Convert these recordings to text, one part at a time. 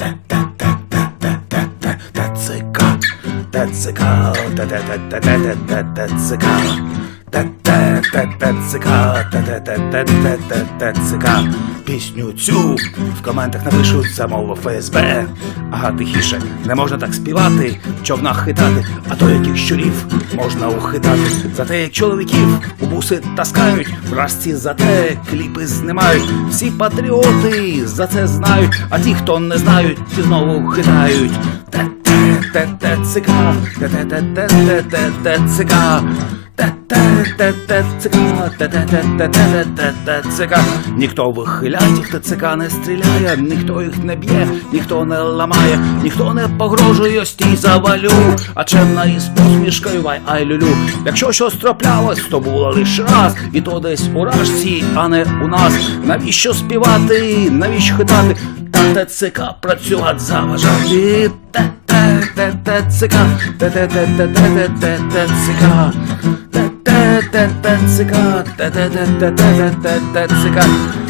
Thank ТЦК, ТЦК, ТЦК. Пісню цю в коментах напишуть замову ФСБ. Ага, тихіше, не можна так співати, в човнах хитати, а то яких щурів можна ухитати. За те, як чоловіків у буси таскають, вражці за те кліпи знімають. Всі патріоти за це знають, а ті, хто не знають, ті знову хитають. ТЦК, ТЦК. ТЦК. Ніхто вихилять, вихилятів ТЦК не стріляє, ніхто їх не б'є, ніхто не ламає, ніхто не погрожує стій завалю, а чемна із посмішкою вай ай люлю. Якщо щось траплялось, то було лише раз, і то десь у рашці, а не у нас. Навіщо співати, навіщо хитати? ТЦК працювати заважати. ТЦК, ТЦК. ТЦК, ТЦК.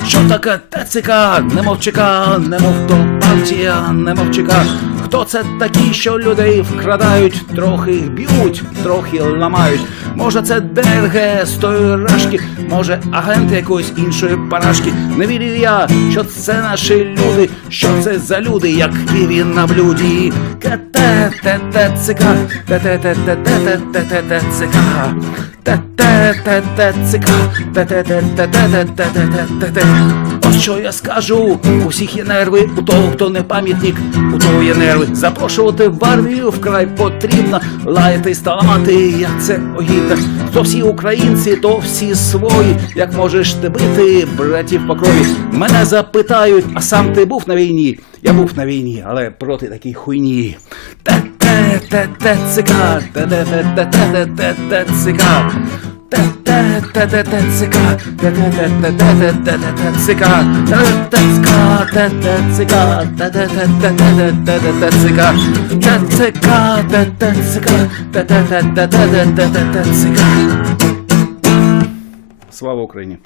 Що таке ТЦК? Немов ЧК, немов то партія, немов ЧК. Хто це такі, що людей вкрадають, трохи б'ють, трохи ламають. Може, це ДРГ з тої рашки, може, агент якоїсь іншої парашки. Не вірю я, що це наші люди, що це за люди, як ківі на блюді. ТТЦК, ТТЦК, ТТЦК, ТТЦК, Ось що я скажу, Усіх є нерви, у того, хто не пам'ятник, у того є нерви. Запрошувати в армію вкрай потрібно, лаяти ставати, як це огідно. Хто всі українці, то всі свої, як можеш ти бити, братів по крові. Мене запитають, а сам ти був на війні? Я був на війні, але проти такій хуйні. Слава Україні.